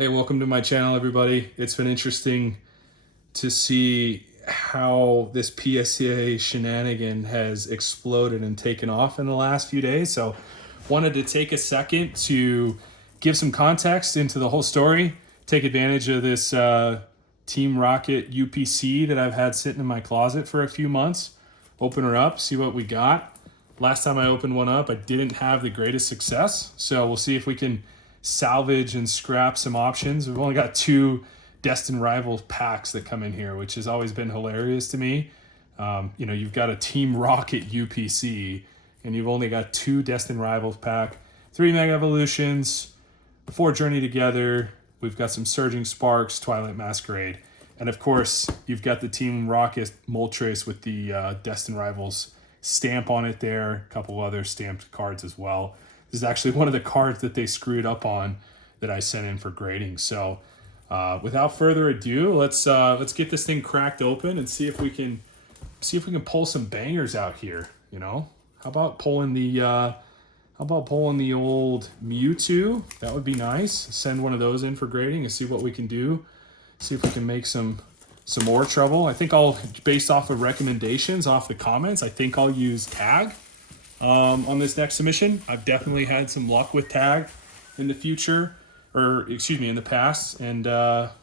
Hey, welcome to my channel, everybody. It's been interesting to see how this PSA shenanigan has exploded and taken off in the last few days. So wanted to take a second to give some context into the whole story, take advantage of this Team Rocket UPC that I've had sitting in my closet for a few months, open her up, see what we got. Last time I opened one up, I didn't have the greatest success. So we'll see if we can salvage and scrap some options. We've only got two Destined Rivals packs that come in here, which has always been hilarious to me. You've got a Team Rocket UPC, and you've only got two Destined Rivals pack, 3 Mega Evolutions, 4 Journey Together. We've got some Surging Sparks, Twilight Masquerade, and of course, you've got the Team Rocket Moltres with the Destined Rivals stamp on it there, a couple other stamped cards as well. This is actually one of the cards that they screwed up on that I sent in for grading. So without further ado, let's get this thing cracked open and see if we can pull some bangers out here. You know, how about pulling the old Mewtwo? That would be nice. Send one of those in for grading and see what we can do. See if we can make some more trouble. I think based off of recommendations off the comments, I think I'll use tag. On this next submission. I've definitely had some luck with tag in the future, in the past, and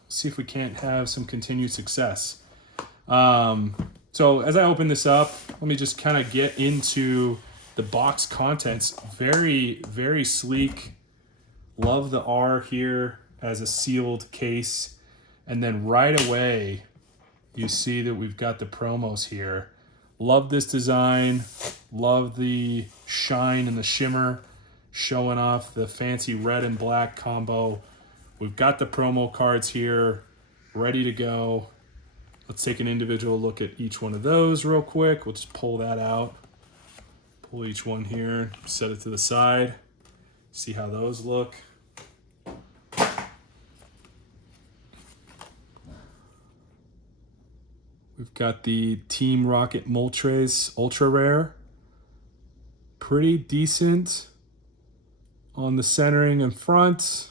see if we can't have some continued success. So as I open this up, let me just kind of get into the box contents. Very, very sleek. Love the R here as a sealed case. And then right away, you see that we've got the promos here. Love this design. Love the shine and the shimmer, showing off the fancy red and black combo. We've got the promo cards here ready to go. Let's take an individual look at each one of those real quick. We'll just pull that out. Pull each one here, set it to the side. See how those look. We've got the Team Rocket Moltres Ultra Rare. Pretty decent on the centering and front.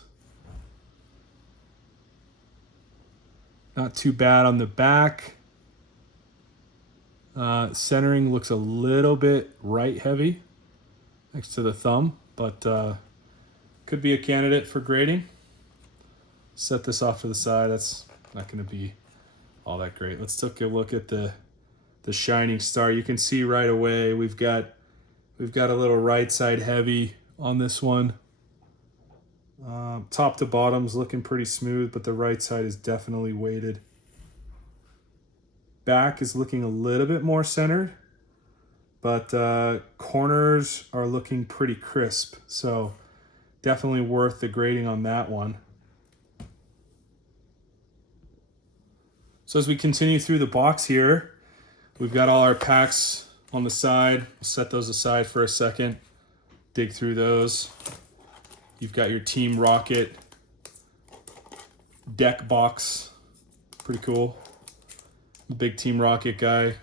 Not too bad on the back. Centering looks a little bit right heavy next to the thumb, but could be a candidate for grading. Set this off to the side. That's not going to be all that great. Let's take a look at the Shining Star. You can see right away we've got a little right side heavy on this one. Top to bottom's looking pretty smooth, but the right side is definitely weighted. Back is looking a little bit more centered, but corners are looking pretty crisp. So definitely worth the grading on that one. So as we continue through the box here, we've got all our packs on the side. We'll set those aside for a second. Dig through those. You've got your Team Rocket deck box. Pretty cool. I'm a big Team Rocket guy.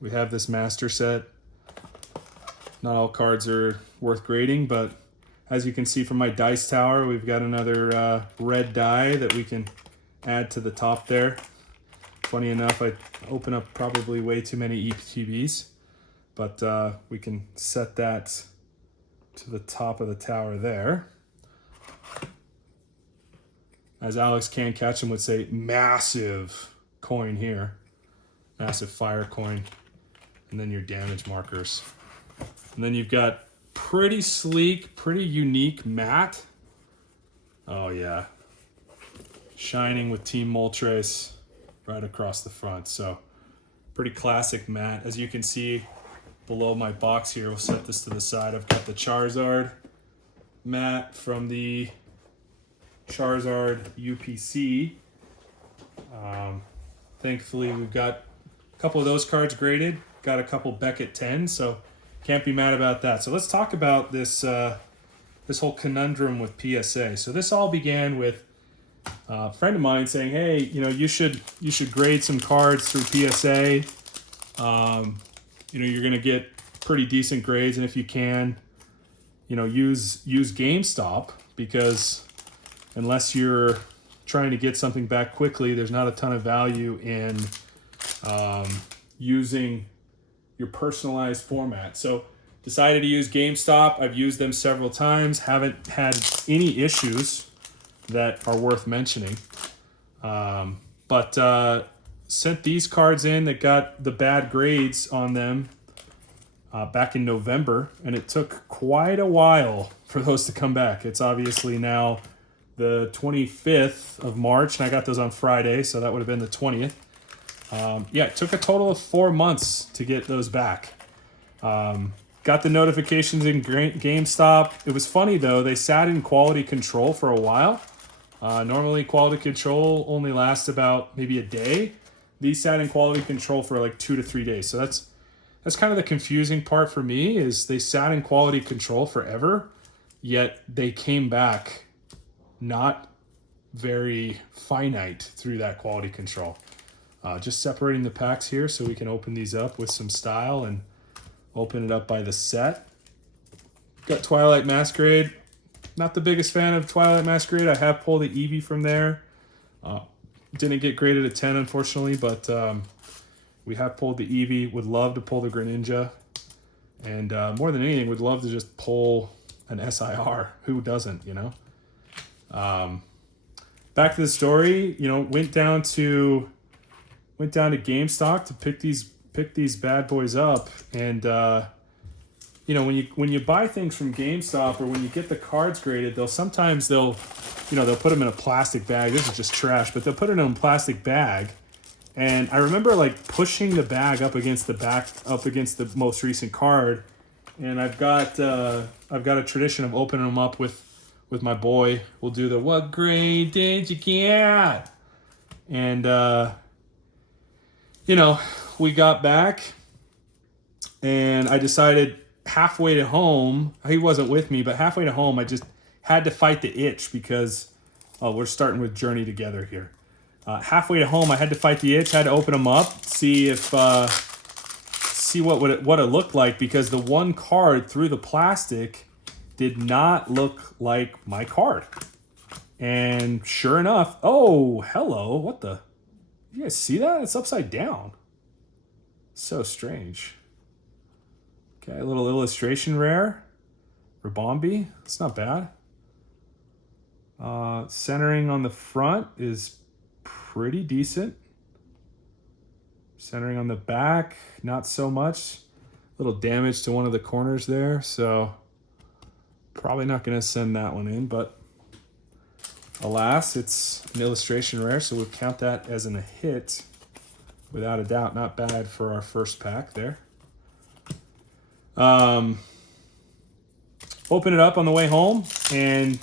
We have this master set. Not all cards are worth grading, but as you can see from my dice tower, we've got another red die that we can add to the top there. Funny enough, I open up probably way too many ETBs, but we can set that to the top of the tower there. As Alex Can Catch Him would say, massive coin here. Massive fire coin. And then your damage markers. And then you've got pretty sleek, pretty unique matte. Oh yeah. Shining with Team Moltres right across the front. So pretty classic matte. As you can see below my box here, we'll set this to the side. I've got the Charizard matte from the Charizard UPC. Thankfully, we've got a couple of those cards graded. Got a couple Beckett 10, so can't be mad about that. So let's talk about this whole conundrum with PSA. So this all began with a friend of mine saying, "Hey, you should grade some cards through PSA. You're gonna get pretty decent grades, and if you can, use GameStop, because unless you're trying to get something back quickly, there's not a ton of value in using your personalized format. So decided to use GameStop. I've used them several times. Haven't had any issues that are worth mentioning. But sent these cards in that got the bad grades on them back in November, and it took quite a while for those to come back. It's obviously now the 25th of March, and I got those on Friday, so that would have been the 20th. Yeah, it took a total of 4 months to get those back. Got the notifications in GameStop. It was funny, though. They sat in quality control for a while. Normally, quality control only lasts about maybe a day. These sat in quality control for like 2 to 3 days. So that's kind of the confusing part for me, is they sat in quality control forever, yet they came back not very finite through that quality control. Just separating the packs here so we can open these up with some style and open it up by the set. Got Twilight Masquerade. Not the biggest fan of Twilight Masquerade. I have pulled the Eevee from there. Didn't get graded a 10, unfortunately, but we have pulled the Eevee. Would love to pull the Greninja. And more than anything, would love to just pull an SIR. Who doesn't, you know? Back to the story, you know, went down to GameStop to pick these bad boys up, and you know, when you buy things from GameStop, or when you get the cards graded, they'll put them in a plastic bag. This is just trash, but they'll put it in a plastic bag. And I remember like pushing the bag up against the most recent card, and I've got a tradition of opening them up with my boy. We'll do the "What grade did you get?" And you know, we got back, and I decided halfway to home, he wasn't with me, but halfway to home, I just had to fight the itch because we're starting with Journey together here. Halfway to home, I had to fight the itch, had to open them up, see what it looked like, because the one card through the plastic did not look like my card. And sure enough, oh, hello, what the? You guys see that? It's upside down. So strange. Okay, a little illustration rare. Rabombi, it's not bad. Centering on the front is pretty decent. Centering on the back, not so much. Little damage to one of the corners there, so probably not going to send that one in, but alas, it's an illustration rare, so we'll count that as a hit without a doubt. Not bad for our first pack there. Open it up on the way home, and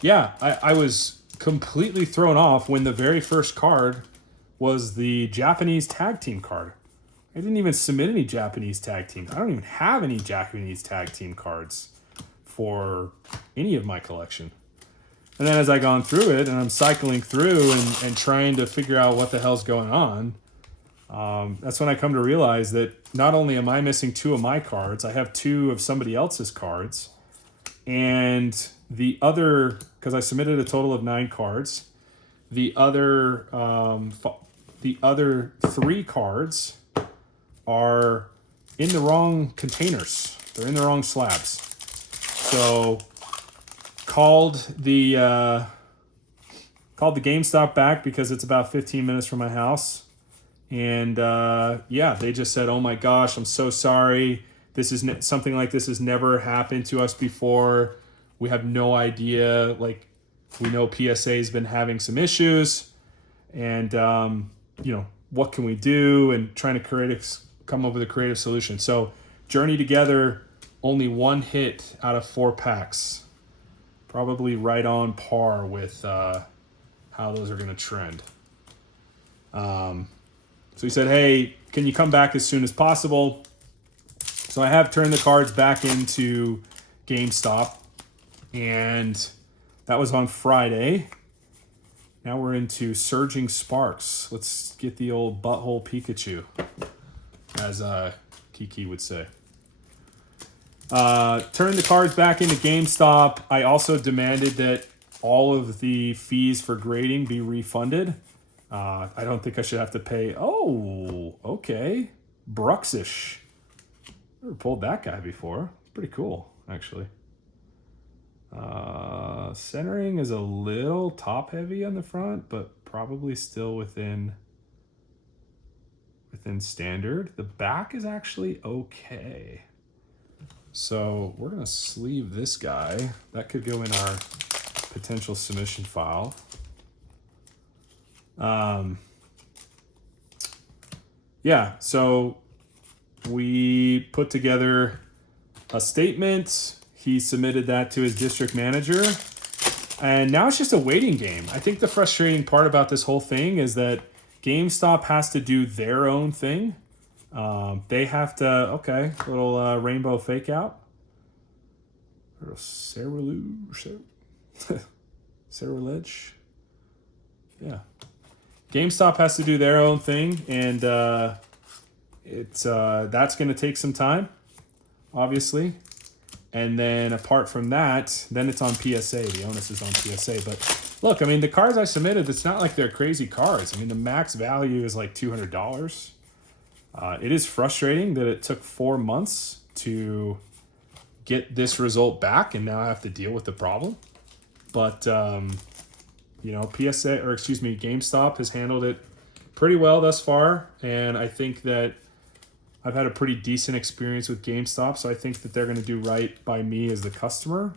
yeah, I was completely thrown off when the very first card was the Japanese tag team card. I didn't even submit any Japanese tag teams. I don't even have any Japanese tag team cards for any of my collection. And then as I gone through it, and I'm cycling through and trying to figure out what the hell's going on, that's when I come to realize that not only am I missing 2 of my cards, I have 2 of somebody else's cards. And the other, because I submitted a total of 9 cards, the other 3 cards are in the wrong containers. They're in the wrong slabs. So called the GameStop back because it's about 15 minutes from my house. And yeah, they just said, "Oh my gosh, I'm so sorry. This is something like this has never happened to us before. We have no idea. Like, we know PSA has been having some issues, and you know, what can we do?" And trying to come up with a creative solution. So Journey together, only 1 hit out of 4 packs. Probably right on par with how those are going to trend. So he said, "Hey, can you come back as soon as possible?" So I have turned the cards back into GameStop, and that was on Friday. Now we're into Surging Sparks. Let's get the old butthole Pikachu, as Kiki would say. Turned the cards back into GameStop. I also demanded that all of the fees for grading be refunded. I don't think I should have to pay. Oh, okay. Bruxish. Never pulled that guy before. Pretty cool, actually. Centering is a little top heavy on the front, but probably still within standard. The back is actually okay. So we're gonna sleeve this guy. That could go in our potential submission file. Yeah, so we put together a statement. He submitted that to his district manager, and now it's just a waiting game. I think the frustrating part about this whole thing is that GameStop has to do their own thing. They have to, okay, little rainbow fake out. Little Cerulege. Yeah. GameStop has to do their own thing, and that's going to take some time, obviously. And then apart from that, then it's on PSA. The onus is on PSA. But look, I mean, the cards I submitted, it's not like they're crazy cards. I mean, the max value is like $200. It is frustrating that it took 4 months to get this result back, and now I have to deal with the problem. But, you know, GameStop has handled it pretty well thus far, and I think that I've had a pretty decent experience with GameStop, so I think that they're going to do right by me as the customer.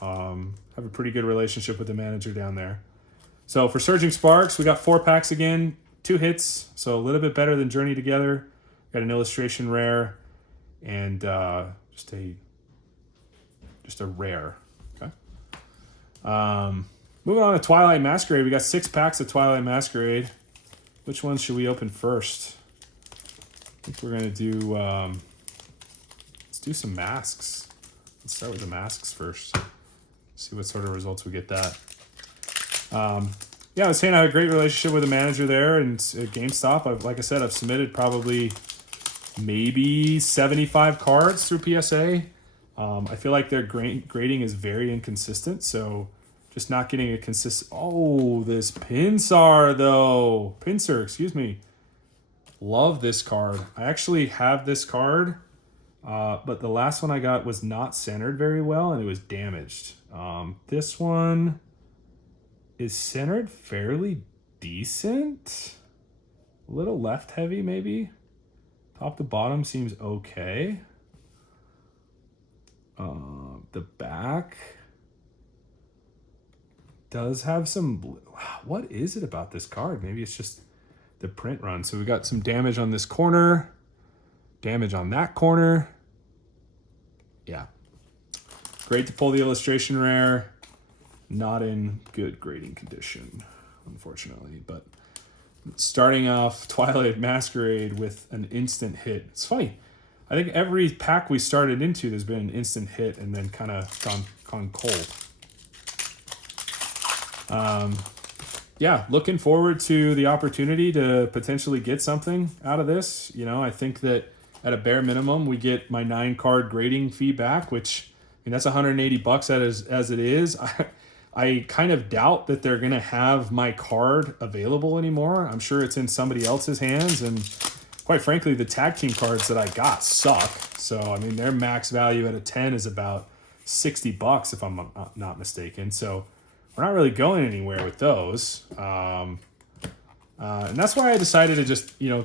Have a pretty good relationship with the manager down there. So for Surging Sparks, we got 4 packs again, 2 hits, so a little bit better than Journey Together. Got an illustration rare, and just a rare. Okay. Moving on to Twilight Masquerade, we got 6 packs of Twilight Masquerade. Which ones should we open first? I think we're gonna do. Let's do some masks. Let's start with the masks first. See what sort of results we get that. Yeah, I was saying I have a great relationship with the manager there, and at GameStop, like I said, I've submitted probably maybe 75 cards through PSA. I feel like their grading is very inconsistent, so just not getting a consistent. Oh, this Pinsir, excuse me. Love this card. I actually have this card, but the last one I got was not centered very well, and it was damaged. This one is centered fairly decent. A little left heavy, maybe. Top to bottom seems okay. The back does have some. What is it about this card? Maybe it's just the print run. So we got some damage on this corner, damage on that corner. Yeah. Great to pull the illustration rare. Not in good grading condition, unfortunately. But starting off Twilight Masquerade with an instant hit. It's funny. I think every pack we started into, there's been an instant hit and then kind of gone cold. Yeah, looking forward to the opportunity to potentially get something out of this. You know, I think that at a bare minimum, we get my 9-card grading fee back, which, I mean, that's $180 as it is. I kind of doubt that they're going to have my card available anymore. I'm sure it's in somebody else's hands, and quite frankly, the tag team cards that I got suck. So, I mean, their max value at a 10 is about $60 if I'm not mistaken. So we're not really going anywhere with those. And that's why I decided to just, you know,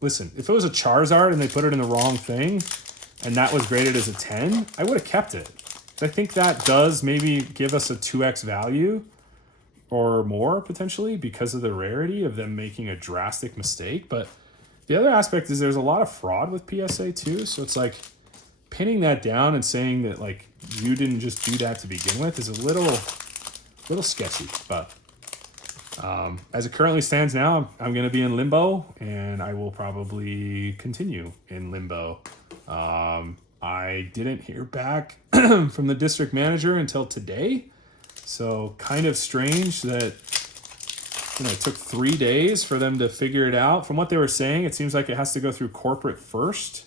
listen, if it was a Charizard and they put it in the wrong thing and that was graded as a 10, I would have kept it. I think that does maybe give us a 2x value or more potentially because of the rarity of them making a drastic mistake. But the other aspect is there's a lot of fraud with PSA too. So it's like pinning that down and saying that like you didn't just do that to begin with is a little sketchy. But as it currently stands now, I'm going to be in limbo, and I will probably continue in limbo. I didn't hear back from the district manager until today. So kind of strange that, you know, it took 3 days for them to figure it out. From what they were saying, it seems like it has to go through corporate first.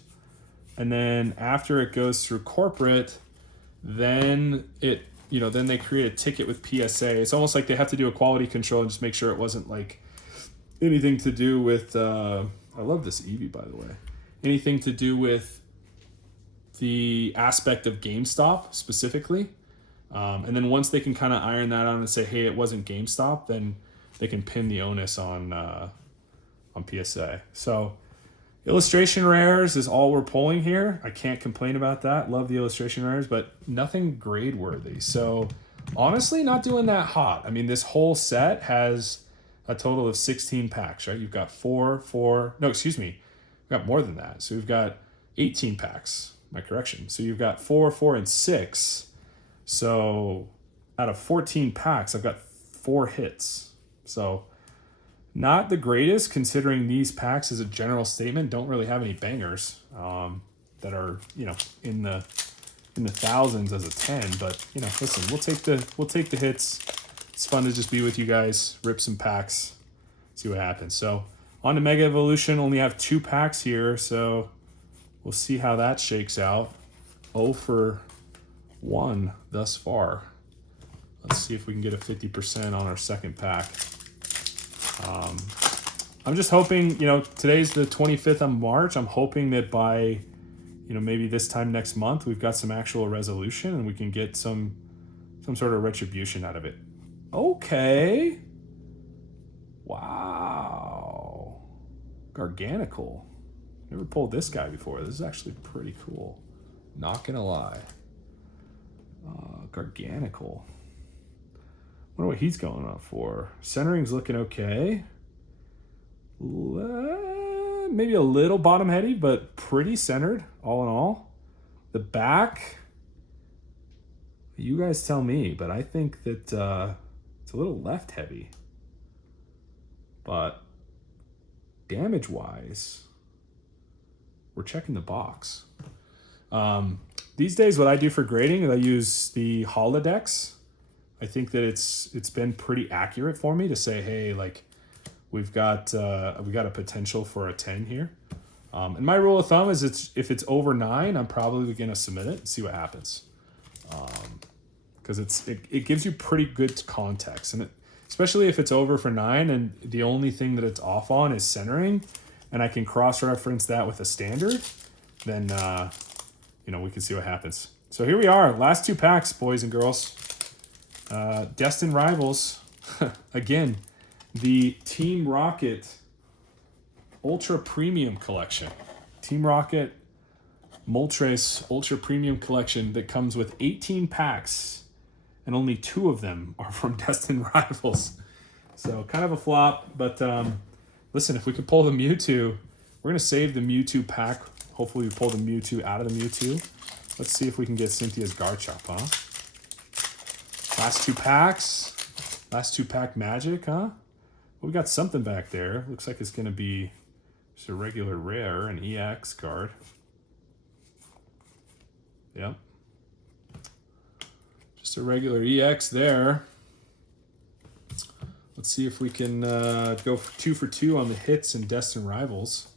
And then after it goes through corporate, then it then they create a ticket with PSA. It's almost like they have to do a quality control and just make sure it wasn't like anything to do with, I love this Eevee, by the way, anything to do with the aspect of GameStop specifically. And then once they can kind of iron that out and say, hey, it wasn't GameStop, then they can pin the onus on PSA. So illustration rares is all we're pulling here. I can't complain about that. Love the illustration rares, but nothing grade worthy. So honestly, not doing that hot. I mean, this whole set has a total of 16 packs, right? You've got we've got more than that. So we've got 18 packs, my correction. So you've got 4, 4, and 6. So out of 14 packs, I've got 4 hits. So not the greatest, considering these packs as a general statement don't really have any bangers that are in the thousands as a 10. But listen, we'll take the hits. It's fun to just be with you guys, rip some packs, see what happens. So on to Mega Evolution, only have 2 packs here, so we'll see how that shakes out. 0 for 1 thus far. Let's see if we can get a 50% on our second pack. I'm just hoping, today's the 25th of March. I'm hoping that by, maybe this time next month, we've got some actual resolution and we can get some sort of retribution out of it. Okay. Wow. Garganical. Never pulled this guy before. This is actually pretty cool. Not gonna lie. Garganical. Wonder what he's going up for. Centering's looking okay. Maybe a little bottom heady, but pretty centered all in all. The back, you guys tell me, but I think that it's a little left heavy. But damage wise, we're checking the box. These days, what I do for grading is I use the Holodecks. I think that it's been pretty accurate for me to say, hey, like we've got a potential for a 10 here. And my rule of thumb is if it's over 9, I'm probably gonna submit it and see what happens. Because it gives you pretty good context, and especially if it's over for 9 and the only thing that it's off on is centering, and I can cross-reference that with a standard, then we can see what happens. So here we are, last 2 packs, boys and girls. Destined Rivals, again, the Team Rocket Ultra Premium Collection. Team Rocket Moltres Ultra Premium Collection that comes with 18 packs, and only 2 of them are from Destined Rivals. So kind of a flop, but listen, if we could pull the Mewtwo, we're going to save the Mewtwo pack. Hopefully we pull the Mewtwo out of the Mewtwo. Let's see if we can get Cynthia's Garchomp, huh? Last 2 packs. Last 2 pack magic, huh? Well, we got something back there. Looks like it's going to be just a regular rare, an EX card. Yep. Just a regular EX there. Let's see if we can go 2 for 2 on the hits in Destined Rivals.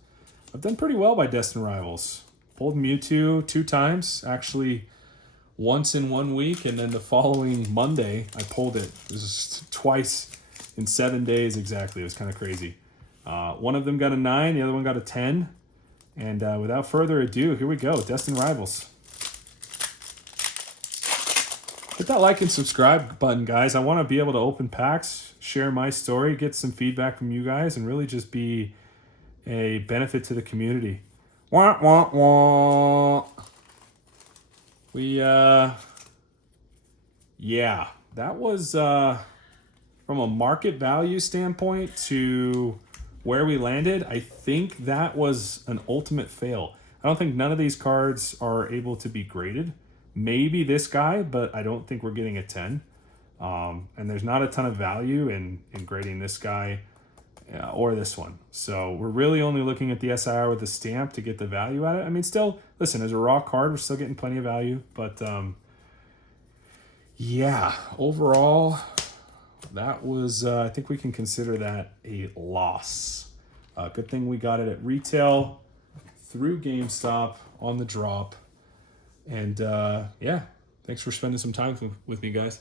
I've done pretty well by Destined Rivals. Pulled Mewtwo 2 times, actually once in 1 week, and then the following Monday I pulled it. It was twice in 7 days exactly. It was kind of crazy. One of them got a 9, the other one got a 10. And without further ado, here we go, Destined Rivals. Hit that like and subscribe button, guys. I want to be able to open packs, share my story, get some feedback from you guys, and really just be a benefit to the community. Wah, wah, wah. Yeah, that was, from a market value standpoint to where we landed, I think that was an ultimate fail. I don't think none of these cards are able to be graded. Maybe this guy, but I don't think we're getting a 10. And there's not a ton of value in grading this guy or this one. So we're really only looking at the SIR with the stamp to get the value out of it. I mean, still, listen, as a raw card, we're still getting plenty of value. But yeah, overall, that was, I think we can consider that a loss. Good thing we got it at retail through GameStop on the drop. And yeah, Thanks for spending some time with me, guys.